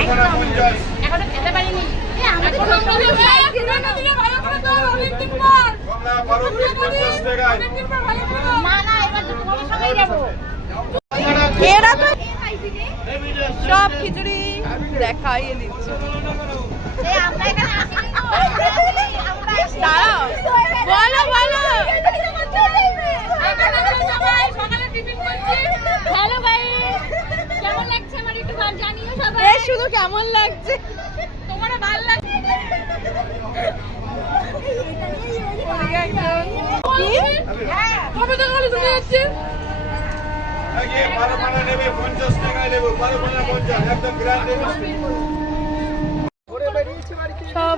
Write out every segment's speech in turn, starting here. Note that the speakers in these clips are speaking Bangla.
এখনো খেতে পারিনি। না না, এবার তো তোমাদের সঙ্গেই যাবো। এরা তো সব খিচুড়ি দেখাইয়ে দিচ্ছে। আমরা এখানে আসিনি তো। দাঁড়াও, বলো বলো। হ্যালো গাইস, কেমন লাগছে আমার একটু জানিও সবাই। এই শুধু কেমন লাগছে, তোমারও ভালো লাগছে? কি কবে তো গেলে তুমি যাচ্ছে? সব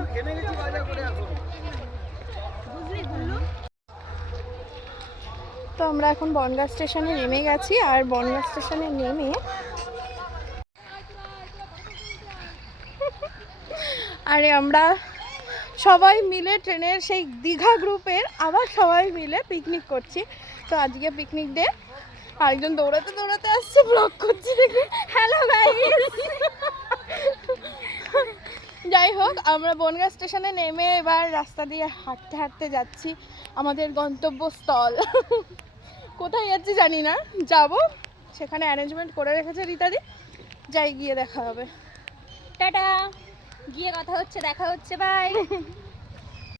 তো আমরা এখন বনগাঁ স্টেশনে নেমে গেছি। আর বনগাঁ স্টেশনে নেমে আরে আমরা সবাই মিলে ট্রেনের সেই দীঘা গ্রুপের আবার সবাই মিলে পিকনিক করছি। তো আজকে পিকনিক ডে। আরেকজন দৌড়াতে দৌড়াতে আসছে, ব্লগ করছি দেখে। Hello guys. যাই হোক, আমরা বনগাঁ স্টেশনে নেমে এবার রাস্তা দিয়ে হাঁটতে হাঁটতে যাচ্ছি আমাদের গন্তব্যস্থল। কোথায় যাচ্ছি জানি না, যাব সেখানে অ্যারেঞ্জমেন্ট করে রেখেছে রীতাদি, যাই গিয়ে দেখা হবে। টাটা, গিয়ে কথা হচ্ছে, দেখা হচ্ছে, বাই।